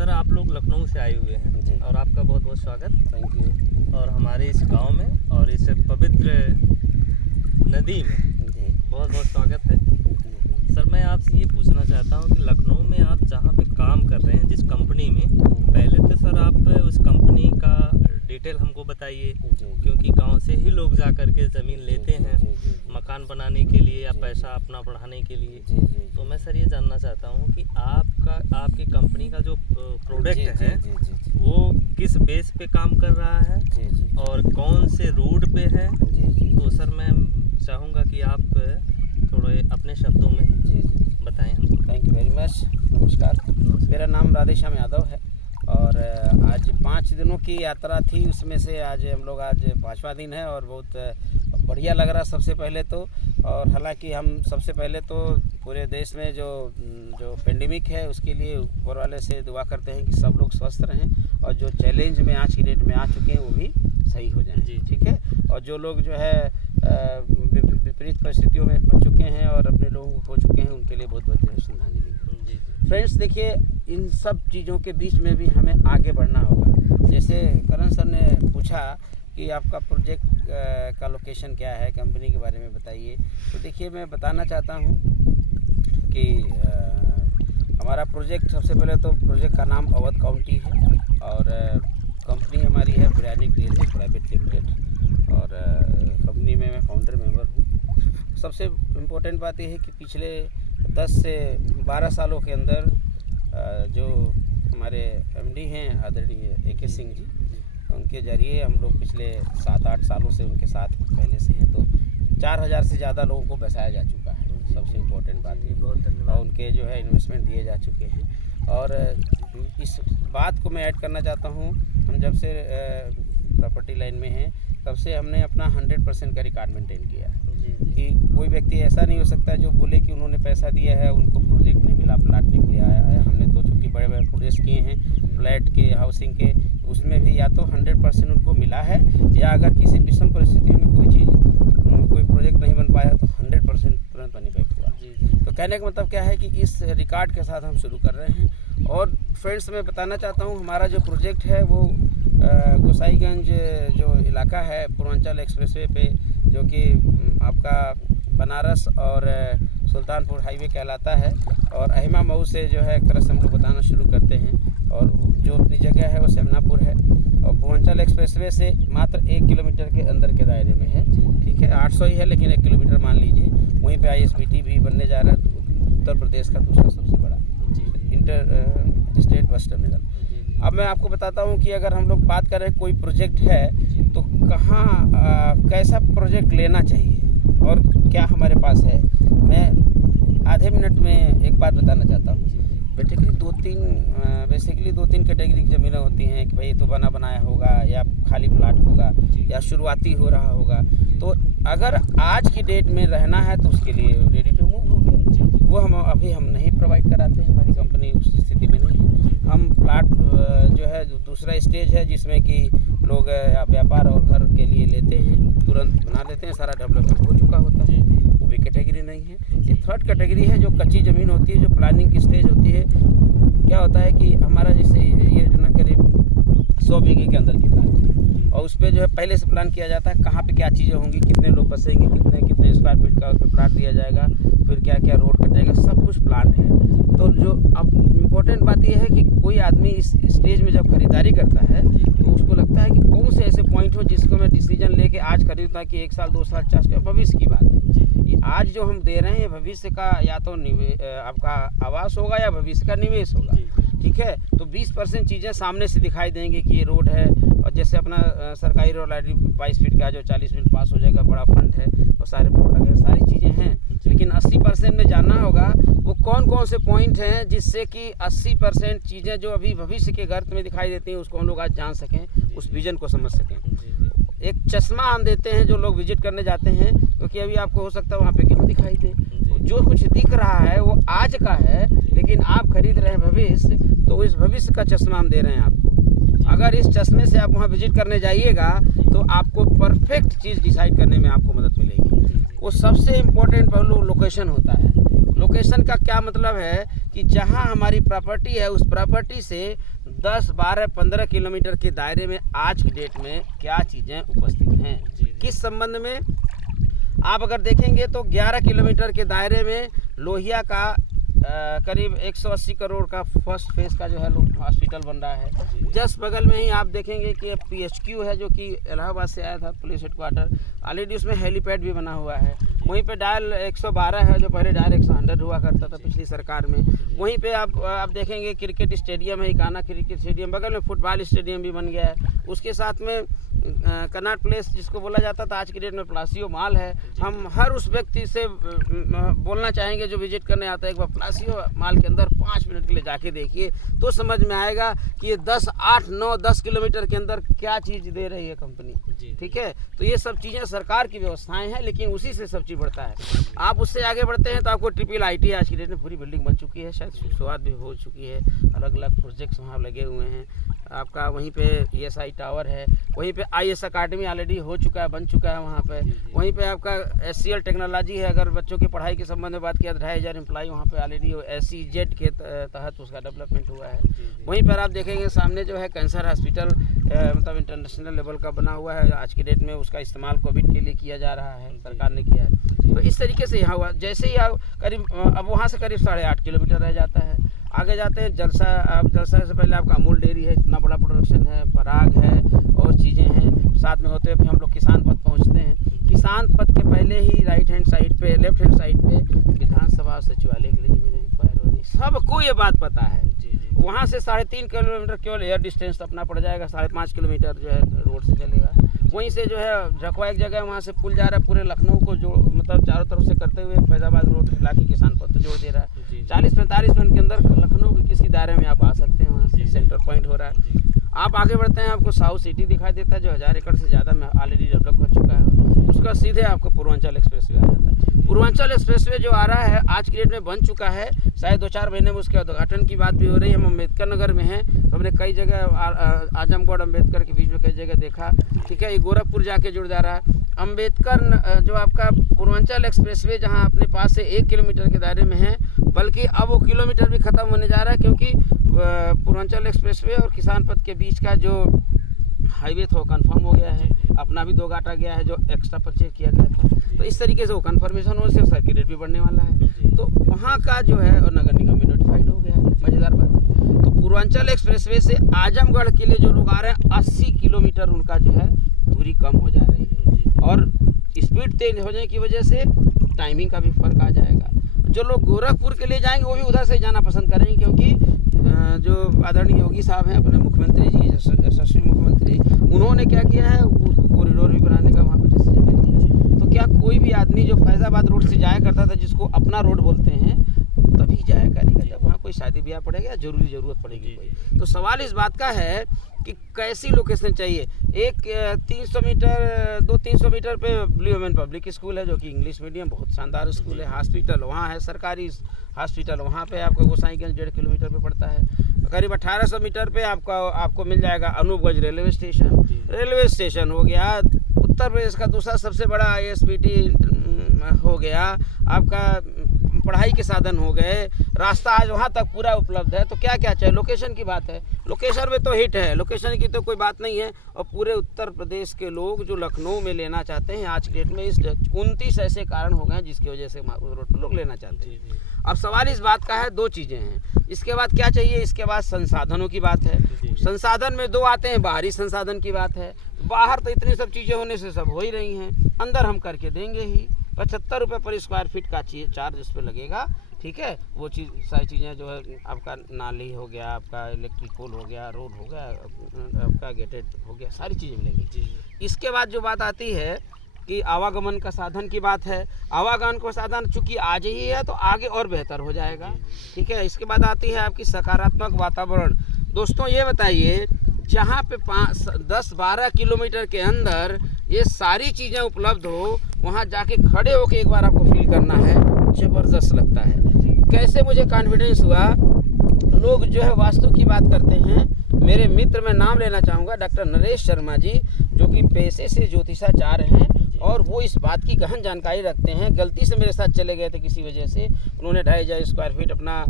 Sir आप लोग लखनऊ से आए हुए हैं जी। और आपका बहुत बहुत स्वागत। Thank you. और हमारे इस गांव में और इस पवित्र नदी में जी बहुत बहुत स्वागत है। सर मैं आपसे ये पूछना चाहता हूँ कि लखनऊ में आप जहाँ पे काम कर रहे हैं जिस कंपनी में, पहले तो सर आप उस कंपनी का डिटेल हमको बताइए, क्योंकि गांव से ही लोग जा कर के ज़मीन लेते हैं मकान बनाने के लिए या पैसा अपना बढ़ाने के लिए। तो मैं सर ये जानना चाहता हूँ कि आपकी कंपनी का जो प्रोडक्ट है वो किस बेस पे काम कर रहा है और कौन से रूट पे है। तो सर मैं चाहूँगा कि आप थोड़े अपने शब्दों में बताएं हमको। Thank you very much. नमस्कार, मेरा नाम राधेश्याम यादव है और आज 5 दिनों की यात्रा थी, उसमें से आज 5वां दिन है और बहुत बढ़िया लग रहा सबसे पहले तो। और हालांकि हम सबसे पहले तो पूरे देश में जो पेंडेमिक है उसके लिए ऊपर वाले से दुआ करते हैं कि सब लोग स्वस्थ रहें और जो चैलेंज में आज की डेट में आ चुके हैं वो भी सही हो जाएं। जी ठीक है। और जो लोग जो है विपरीत परिस्थितियों में फंस चुके हैं और अपने लोगों को खो चुके हैं उनके लिए बहुत बहुत श्रद्धांजलि। फ्रेंड्स देखिए, इन सब चीज़ों के बीच में भी हमें आगे बढ़ना होगा। जैसे करण सर ने पूछा कि आपका प्रोजेक्ट का लोकेशन क्या है, कंपनी के बारे में बताइए। तो देखिए मैं बताना चाहता हूँ कि हमारा प्रोजेक्ट, सबसे पहले तो प्रोजेक्ट का नाम अवध काउंटी है और कंपनी हमारी है biryani real estate private limited और कंपनी में मैं फाउंडर मेंबर हूँ। सबसे इम्पोर्टेंट बात यह है कि पिछले 10 से 12 सालों के अंदर जो हमारे एमडी हैं आदरणीय AK सिंह जी, उनके ज़रिए हम लोग पिछले 7-8 सालों से उनके साथ पहले से हैं। तो 4000 से ज़्यादा लोगों को बसाया जा चुका है। सबसे इम्पोर्टेंट बात है, बहुत धन्यवाद। और उनके जो है इन्वेस्टमेंट दिए जा चुके हैं। और इस बात को मैं ऐड करना चाहता हूँ, हम जब से प्रॉपर्टी लाइन में हैं तब से हमने अपना 100% का रिकॉर्ड मेंटेन किया है कि कोई व्यक्ति ऐसा नहीं हो सकता जो बोले कि उन्होंने पैसा दिया है उनको प्रोजेक्ट नहीं मिला, प्लाट नहीं मिला है। हमने तो चूँकि बड़े बड़े प्रोजेक्ट किए हैं फ्लैट के, हाउसिंग के, उसमें भी या तो 100% उनको मिला है या अगर किसी विषम परिस्थितियों में कोई प्रोजेक्ट नहीं बन पाया तो 100% तुरंत मनी बैक हुआ। तो कहने का मतलब क्या है कि इस रिकॉर्ड के साथ हम शुरू कर रहे हैं। और फ्रेंड्स मैं बताना चाहता हूँ हमारा जो प्रोजेक्ट है वो गोसाईगंज जो इलाका है पूर्वांचल एक्सप्रेसवे पे, जो कि आपका बनारस और सुल्तानपुर हाईवे कहलाता है, और अहिमा मऊ से जो है क्रस हम लोग बताना शुरू करते हैं। और जो अपनी जगह है वो सेमनापुर है और पूर्वांचल एक्सप्रेसवे से मात्र 1 किलोमीटर के अंदर के दायरे में है। ठीक है, 800 ही है लेकिन 1 किलोमीटर मान लीजिए। वहीं पे ISBT भी बनने जा रहा है, उत्तर प्रदेश का दूसरा सबसे बड़ा इंटर स्टेट बस टर्मिनल। अब मैं आपको बताता हूँ कि अगर हम लोग बात करें कोई प्रोजेक्ट है तो कहाँ कैसा प्रोजेक्ट लेना चाहिए और क्या हमारे पास है। मैं आधे मिनट में एक बात बताना चाहता हूँ। बेसिकली दो तीन कैटेगरी की ज़मीनें होती हैं कि भाई तो बना बनाया होगा या खाली प्लाट होगा या शुरुआती हो रहा होगा। तो अगर आज की डेट में रहना है तो उसके लिए रेडी टू मूव हो गया, वो हम नहीं प्रोवाइड कराते हैं। हमारी कंपनी उस स्थिति में नहीं है। हम प्लाट जो है दूसरा स्टेज है जिसमें कि लोग व्यापार और घर के लिए लेते हैं, तुरंत बना लेते हैं, सारा डेवलपमेंट हो चुका होता है, वो भी कैटेगरी नहीं है। ये थर्ड कैटेगरी है जो कच्ची ज़मीन होती है, जो प्लानिंग की स्टेज होती है। क्या होता है कि हमारा जैसे ये जो ना करीब 100 बीघे के अंदर की प्लान है और उस पर जो है पहले से प्लान किया जाता है कहाँ पे क्या चीज़ें होंगी, कितने लोग बसेंगे, कितने स्क्वायर फीट का उसमें प्लाट दिया जाएगा, फिर क्या क्या रोड कटेगा, सब कुछ प्लान है। तो जो अब इम्पोर्टेंट बात यह है कि कोई आदमी इस स्टेज में जब खरीदारी करता है तो उसको लगता है कि कौन से ऐसे पॉइंट हो जिसको मैं डिसीजन लेके आज खरीदता कि 1 साल 2 साल 4 साल भविष्य की बात है। ये आज जो हम दे रहे हैं भविष्य का या तो आपका आवास होगा या भविष्य का निवेश होगा। ठीक है, तो 20% चीज़ें सामने से दिखाई देंगी कि ये रोड है, और जैसे अपना सरकारी रोड ऑलरेडी 22 फीट का जो 40 फीट पास हो जाएगा, बड़ा फ्रंट है और सारे बोर्ड लगे, सारी चीज़ें हैं। लेकिन 80% में जानना होगा वो कौन कौन से पॉइंट हैं जिससे कि 80% चीज़ें जो अभी भविष्य के गर्त में दिखाई देती हैं उसको हम लोग आज जान सकें, उस विजन को समझ सकें। एक चश्मा हम देते हैं जो लोग विजिट करने जाते हैं, क्योंकि अभी आपको हो सकता है वहाँ पे क्यों दिखाई दे, जो कुछ दिख रहा है वो आज का है, लेकिन आप खरीद रहे हैं भविष्य, तो इस भविष्य का चश्मा हम दे रहे हैं आपको। अगर इस चश्मे से आप वहाँ विजिट करने जाइएगा तो आपको परफेक्ट चीज़ डिसाइड करने में आपको मदद मिलेगी। वो सबसे इम्पोर्टेंट पहलू लोकेशन होता है। लोकेशन का क्या मतलब है कि जहां हमारी प्रॉपर्टी है उस प्रॉपर्टी से 10, 12, 15 किलोमीटर के दायरे में आज की डेट में क्या चीज़ें उपस्थित हैं। किस संबंध में? आप अगर देखेंगे तो 11 किलोमीटर के दायरे में लोहिया का करीब 180 करोड़ का फर्स्ट फेज का जो है हॉस्पिटल बन रहा है। जस्ट बगल में ही आप देखेंगे कि PHQ है जो कि इलाहाबाद से आया था, पुलिस हेडक्वार्टर। ऑलरेडी उसमें हेलीपैड भी बना हुआ है। वहीं पे डायल 112 है जो पहले डायल 100 हुआ करता था पिछली सरकार में। वहीं पे आप देखेंगे क्रिकेट स्टेडियम है, इकाना क्रिकेट स्टेडियम, बगल में फुटबॉल स्टेडियम भी बन गया है। उसके साथ में कनॉट प्लेस जिसको बोला जाता था आज की डेट में प्लासियो मॉल है। हम हर उस व्यक्ति से बोलना चाहेंगे जो विजिट करने आता है, एक बार प्लासियो मॉल के अंदर 5 मिनट के लिए जाके देखिए तो समझ में आएगा कि ये 10, 8, 9, 10 किलोमीटर के अंदर क्या चीज़ दे रही है कंपनी। ठीक है, तो ये सब चीज़ें सरकार की व्यवस्थाएं हैं, लेकिन उसी से सब चीज़ बढ़ता है। आप उससे आगे बढ़ते हैं तो आपको IIIT आज की डेट में पूरी बिल्डिंग बन चुकी है, शायद शुरुआत भी हो चुकी है। अलग अलग प्रोजेक्ट्स वहाँ लगे हुए हैं। आपका वहीं पे ESI टावर है, वहीं पे IS अकेडमी ऑलरेडी हो चुका है, बन चुका है वहाँ पे। वहीं पे आपका SCL टेक्नोलॉजी है, अगर बच्चों की पढ़ाई के संबंध में बात किया तो 2500 एम्प्लॉई वहाँ पे ऑलरेडी SEZ के तहत उसका डेवलपमेंट हुआ है। वहीं पर आप देखेंगे सामने जो है कैंसर हॉस्पिटल मतलब इंटरनेशनल लेवल का बना हुआ है। आज की डेट में उसका इस्तेमाल कोविड के लिए किया जा रहा है, सरकार ने किया है। तो इस तरीके से यहाँ हुआ। जैसे ही आप करीब अब वहाँ से करीब 8.5 किलोमीटर रह जाता है। आगे जाते हैं जलसा से पहले आपका अमूल डेयरी है, इतना बड़ा प्रोडक्शन है, पराग है और चीज़ें हैं। साथ में होते हुए हम लोग किसान पथ पहुँचते हैं। किसान पथ के पहले ही लेफ्ट हैंड साइड पे विधानसभा सचिवालय के लिए ज़मीन रिक्वायर हो रही। सबको ये बात पता है। वहाँ से 3.5 किलोमीटर केवल एयर डिस्टेंस अपना पड़ जाएगा, 5.5 किलोमीटर जो है रोड से चलेगा। वहीं से जो है झकवा एक जगह वहाँ से पुल जा रहा है, पूरे लखनऊ को जो मतलब चारों तरफ से करते हुए फैजाबाद रोड हिला के किसान पथ जोड़ दे रहा है। 40-45 मिनट के अंदर लखनऊ के किसी दायरे में आप आ सकते हैं। वहाँ से सेंटर पॉइंट हो रहा है। आप आगे बढ़ते हैं, आपको साउथ सिटी दिखाई देता है जो 1000 एकड़ से ज़्यादा में ऑलरेडी डेवलप हो चुका है। उसका सीधे आपको पूर्वांचल एक्सप्रेसवे आ जाता है। पूर्वांचल एक्सप्रेसवे जो आ रहा है आज की डेट में बन चुका है, शायद 2-4 महीने में उसके उद्घाटन की बात भी हो रही है। हम अम्बेडकर नगर में हैं, तो हमने कई जगह आजमगढ़ अम्बेडकर के बीच में कई जगह देखा। ठीक है, ये गोरखपुर जाके जुड़ जा रहा है। अम्बेडकर जो आपका पूर्वांचल एक्सप्रेसवे जहां अपने पास से 1 किलोमीटर के दायरे में है, बल्कि अब वो किलोमीटर भी ख़त्म होने जा रहा है, क्योंकि पूर्वांचल एक्सप्रेसवे और किसान पथ के बीच का जो हाईवे था वो कन्फर्म हो गया है। अपना भी 2 गाटा गया है जो एक्स्ट्रा परचेज किया गया था। तो इस तरीके से वो कन्फर्मेशन होने से सर्किट रेट भी बढ़ने वाला है। तो वहाँ का जो है और नगर निगम भी नोटिफाइड हो गया है। मज़ेदार बात है। तो पूर्वांचल एक्सप्रेसवे से आजमगढ़ के लिए जो लोग आ रहे हैं 80 किलोमीटर उनका जो है दूरी कम हो जा रही है, और स्पीड तेज हो जाने की वजह से टाइमिंग का भी फर्क आ जाएगा। जो लोग गोरखपुर के लिए जाएंगे वो भी उधर से जाना पसंद करेंगे, क्योंकि जो आदरणीय योगी साहब हैं अपने मुख्यमंत्री जी, यशस्वी मुख्यमंत्री, उन्होंने क्या किया है, कॉरिडोर भी बनाने का वहाँ पर डिसीजन ले लिया है। तो क्या कोई भी आदमी जो फैजाबाद रोड से जाया करता था, जिसको अपना रोड बोलते हैं, तभी जाया करेगा जब वहाँ कोई शादी ब्याह पड़ेगा, जरूरत पड़ेगी कोई। तो सवाल इस बात का है कि कैसी लोकेशन चाहिए। एक 200-300 मीटर पे ब्लू हेवन पब्लिक स्कूल है जो कि इंग्लिश मीडियम, बहुत शानदार स्कूल है। हॉस्पिटल वहाँ है, सरकारी हॉस्पिटल वहाँ पे आपका गोसाईगंज 1.5 किलोमीटर पे पड़ता है। करीब 1800 मीटर पे आपको मिल जाएगा अनूपगंज रेलवे स्टेशन हो गया। उत्तर प्रदेश का दूसरा सबसे बड़ा ISBT हो गया। आपका पढ़ाई के साधन हो गए, रास्ता आज वहाँ तक पूरा उपलब्ध है। तो क्या क्या चाहिए? लोकेशन की बात है, लोकेशन में तो हिट है, लोकेशन की तो कोई बात नहीं है। और पूरे उत्तर प्रदेश के लोग जो लखनऊ में लेना चाहते हैं आज के डेट में, इस 29 ऐसे कारण हो गए जिसकी वजह से रोड पर लोग लेना चाहते हैं। अब सवाल इस बात का है, 2 चीज़ें हैं। इसके बाद क्या चाहिए? इसके बाद संसाधनों की बात है। संसाधन में 2 आते हैं, बाहरी संसाधन की बात है। बाहर तो इतनी सब चीज़ें होने से सब हो ही रही हैं, अंदर हम करके देंगे ही। 75 रुपये पर स्क्वायर फीट का चार्ज इस पर लगेगा। ठीक है, वो सारी चीज़ें जो है, आपका नाली हो गया, आपका इलेक्ट्रिक पोल हो गया, रोड हो गया, आपका गेटेड हो गया, सारी चीज़ें मिलेंगी। इसके बाद जो बात आती है कि आवागमन का साधन की बात है। आवागमन का साधन चूँकि आज ही है तो आगे और बेहतर हो जाएगा। ठीक है, इसके बाद आती है आपकी सकारात्मक वातावरण। दोस्तों ये बताइए, जहाँ पे 10-12 किलोमीटर के अंदर ये सारी चीज़ें उपलब्ध हो, वहाँ जाके खड़े होके एक बार आपको फील करना है, ज़बरदस्त लगता है। कैसे मुझे कॉन्फिडेंस हुआ? लोग जो है वास्तु की बात करते हैं। मेरे मित्र, मैं नाम लेना चाहूँगा, डॉक्टर नरेश शर्मा जी, जो कि पेशे से ज्योतिषाचार्य हैं और वो इस बात की गहन जानकारी रखते हैं। गलती से मेरे साथ चले गए थे किसी वजह से, उन्होंने 2500 स्क्वायर फीट अपना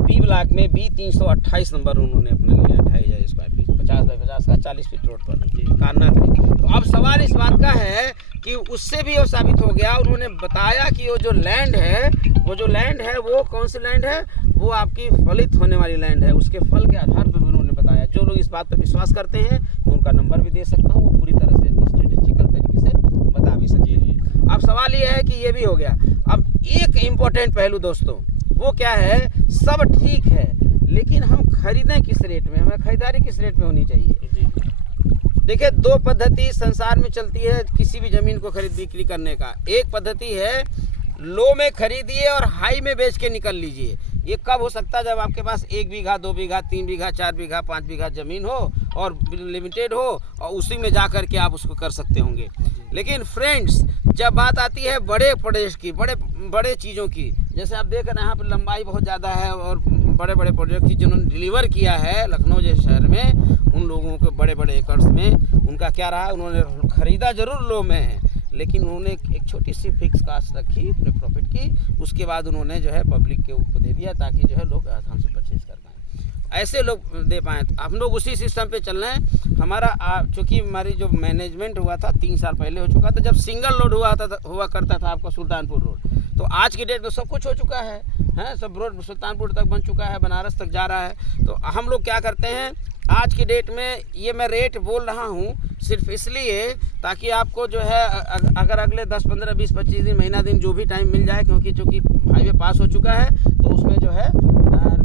बी ब्लॉक में बी 328 नंबर उन्होंने अपना लिया है 2500 स्क्वायर फीट, 50 बाई 50 का 40 फीट रोड पर कार्नर में। तो अब सवाल इस बात का है कि उससे भी वो साबित हो गया, उन्होंने बताया कि वो जो लैंड है वो कौन सी लैंड है, वो आपकी फलित होने वाली लैंड है। उसके फल के आधार पर भी उन्होंने बताया। जो लोग इस बात पर विश्वास करते हैं मैं उनका नंबर भी दे सकता हूँ, वो पूरी तरह से स्टैटिस्टिकल तरीके से बता भी सकते हैं। अब सवाल ये है कि ये भी हो गया। अब एक इम्पोर्टेंट पहलू दोस्तों, वो क्या है, सब ठीक है लेकिन हम खरीदें किस रेट में, हमें खरीदारी किस रेट में होनी चाहिए। देखिए, दो पद्धति संसार में चलती है किसी भी ज़मीन को खरीद बिक्री करने का। एक पद्धति है लो में खरीदिए और हाई में बेच के निकल लीजिए। ये कब हो सकता है, जब आपके पास 1 बीघा 2 बीघा 3 बीघा 4 बीघा 5 बीघा ज़मीन हो और लिमिटेड हो और उसी में जा कर के आप उसको कर सकते होंगे। लेकिन फ्रेंड्स, जब बात आती है बड़े प्रोजेक्ट की, बड़े चीज़ों की, जैसे आप देख रहे हैं यहाँ पर लंबाई बहुत ज़्यादा है और बड़े बड़े प्रोजेक्ट की जिन्होंने डिलीवर किया है लखनऊ जैसे शहर में, उन लोगों के बड़े बड़े एकर्स में उनका क्या रहा, उन्होंने ख़रीदा ज़रूर लो में है लेकिन उन्होंने एक छोटी सी फिक्स कास्ट रखी अपने प्रॉफिट की। उसके बाद उन्होंने जो है पब्लिक के ऊपर दे दिया ताकि जो है लोग आराम से परचेज कर पाएँ, ऐसे लोग दे पाएँ। तो हम लोग उसी सिस्टम पे चल रहे हैं। हमारा चूँकि हमारी जो मैनेजमेंट हुआ था 3 साल पहले हो चुका था, जब सिंगल रोड हुआ करता था आपका सुल्तानपुर रोड। तो आज की डेट में सब कुछ हो चुका है, सब रोड सुल्तानपुर तक बन चुका है, बनारस तक जा रहा है। तो हम लोग क्या करते हैं आज की डेट में, ये मैं रेट बोल रहा हूँ सिर्फ इसलिए ताकि आपको जो है अगर अगले 10, 15, 20, 25 दिन, महीना दिन जो भी टाइम मिल जाए, क्योंकि चूँकि हाईवे पास हो चुका है तो उसमें जो है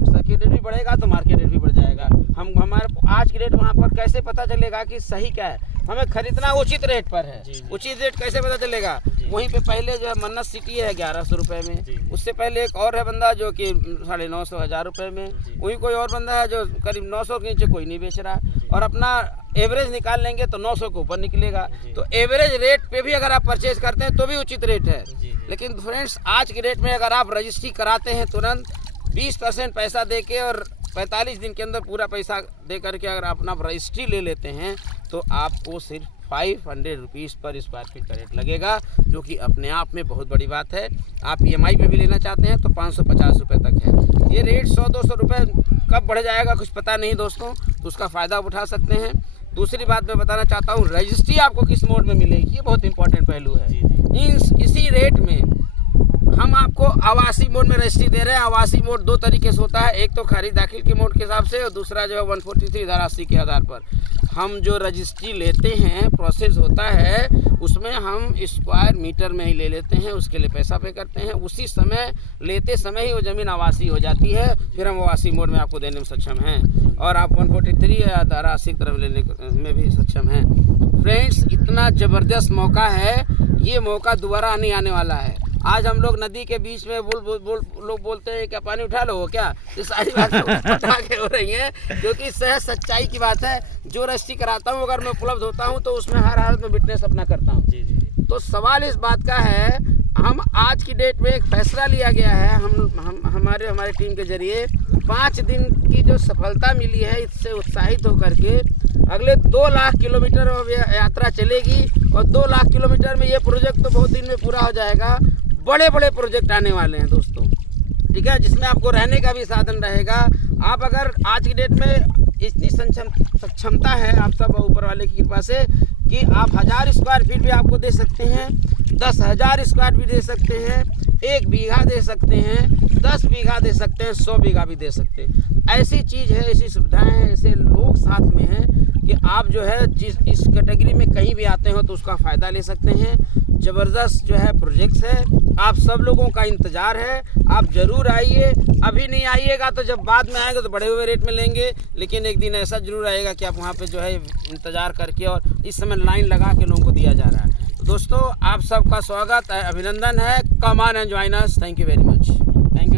सर्किट रेट भी बढ़ेगा तो मार्केट रेट भी बढ़ जाएगा। हमारे आज की डेट वहाँ पर कैसे पता चलेगा कि सही क्या है, हमें खरीदना उचित रेट पर है। उचित रेट कैसे पता चलेगा, वहीं पे पहले जो है मन्नत सिटी है 1100 रुपये में, उससे पहले एक और है बंदा जो कि 950, 1000 रुपये में, वहीं कोई और बंदा है जो करीब 900 के नीचे कोई नहीं बेच रहा, और अपना एवरेज निकाल लेंगे तो 900 के ऊपर निकलेगा। तो एवरेज रेट पे भी अगर आप परचेज करते हैं तो भी उचित रेट है। लेकिन फ्रेंड्स, आज के रेट में अगर आप रजिस्ट्री कराते हैं तुरंत 20% पैसा दे के और 45 दिन के अंदर पूरा पैसा दे करके अगर आप अपना रजिस्ट्री ले लेते हैं तो आपको सिर्फ 500 रुपीज़ पर स्क्वायर फीट का रेट लगेगा, जो कि अपने आप में बहुत बड़ी बात है। आप EMI पे भी लेना चाहते हैं तो 550 रुपये तक है। ये रेट 100-200 रुपये कब बढ़ जाएगा कुछ पता नहीं दोस्तों, तो उसका फ़ायदा आप उठा सकते हैं। दूसरी बात मैं बताना चाहता हूँ, रजिस्ट्री आपको किस मोड में मिलेगी, ये बहुत इंपॉर्टेंट पहलू है। इसी रेट में हम आपको आवासी मोड में रजिस्ट्री दे रहे हैं। आवासी मोड 2 तरीके से होता है, एक तो खरीद दाखिल के मोड के हिसाब से और दूसरा जो है 143 धारा 80 के आधार पर। हम जो रजिस्ट्री लेते हैं, प्रोसेस होता है, उसमें हम स्क्वायर मीटर में ही ले लेते हैं, उसके लिए पैसा पे करते हैं। उसी समय लेते समय ही वो ज़मीन आवासी हो जाती है, फिर हम आवासी मोड में आपको देने में सक्षम हैं और आप 143 या धारा 80 की तरफ लेने में भी सक्षम हैं। फ्रेंड्स, इतना ज़बरदस्त मौका है, ये मौका दोबारा नहीं आने वाला है। आज हम लोग नदी के बीच में लोग बोलते हैं क्या पानी उठा लो क्या, ये सारी बातें उठा के हो रही हैं, क्योंकि सहज सच्चाई की बात है। जो रजिस्ट्री कराता हूँ अगर मैं उपलब्ध होता हूँ तो उसमें हर हालत में विटनेस अपना करता हूँ। तो सवाल इस बात का है, हम आज की डेट में एक फैसला लिया गया है, हमारे टीम के जरिए 5 दिन की जो सफलता मिली है, इससे उत्साहित होकर के अगले 2 लाख किलोमीटर यात्रा चलेगी और 2 लाख किलोमीटर में ये प्रोजेक्ट तो बहुत दिन में पूरा हो जाएगा। बड़े बड़े प्रोजेक्ट आने वाले हैं दोस्तों, ठीक है, जिसमें आपको रहने का भी साधन रहेगा। आप अगर आज की डेट में इतनी सक्षमता है आप सब ऊपर वाले की कृपा से कि आप 1000 स्क्वायर फीट भी आपको दे सकते हैं, 10,000 स्क्वायर फीट दे सकते हैं, 1 बीघा दे सकते हैं, 10 बीघा दे सकते हैं, 100 बीघा भी दे सकते हैं। ऐसी चीज़ है, ऐसी सुविधाएं हैं, ऐसे लोग साथ में हैं कि आप जो है इस कैटेगरी में कहीं भी आते हो तो उसका फ़ायदा ले सकते हैं। ज़बरदस्त जो है प्रोजेक्ट्स है, आप सब लोगों का इंतज़ार है, आप ज़रूर आइए। अभी नहीं आइएगा तो जब बाद में आएंगे तो बढ़े हुए रेट में लेंगे, लेकिन एक दिन ऐसा ज़रूर आएगा कि आप वहाँ पे जो है इंतज़ार करके, और इस समय लाइन लगा के लोगों को दिया जा रहा है। तो दोस्तों, आप सबका स्वागत है, अभिनंदन है। Come on and join us. Thank you very much. Thank you.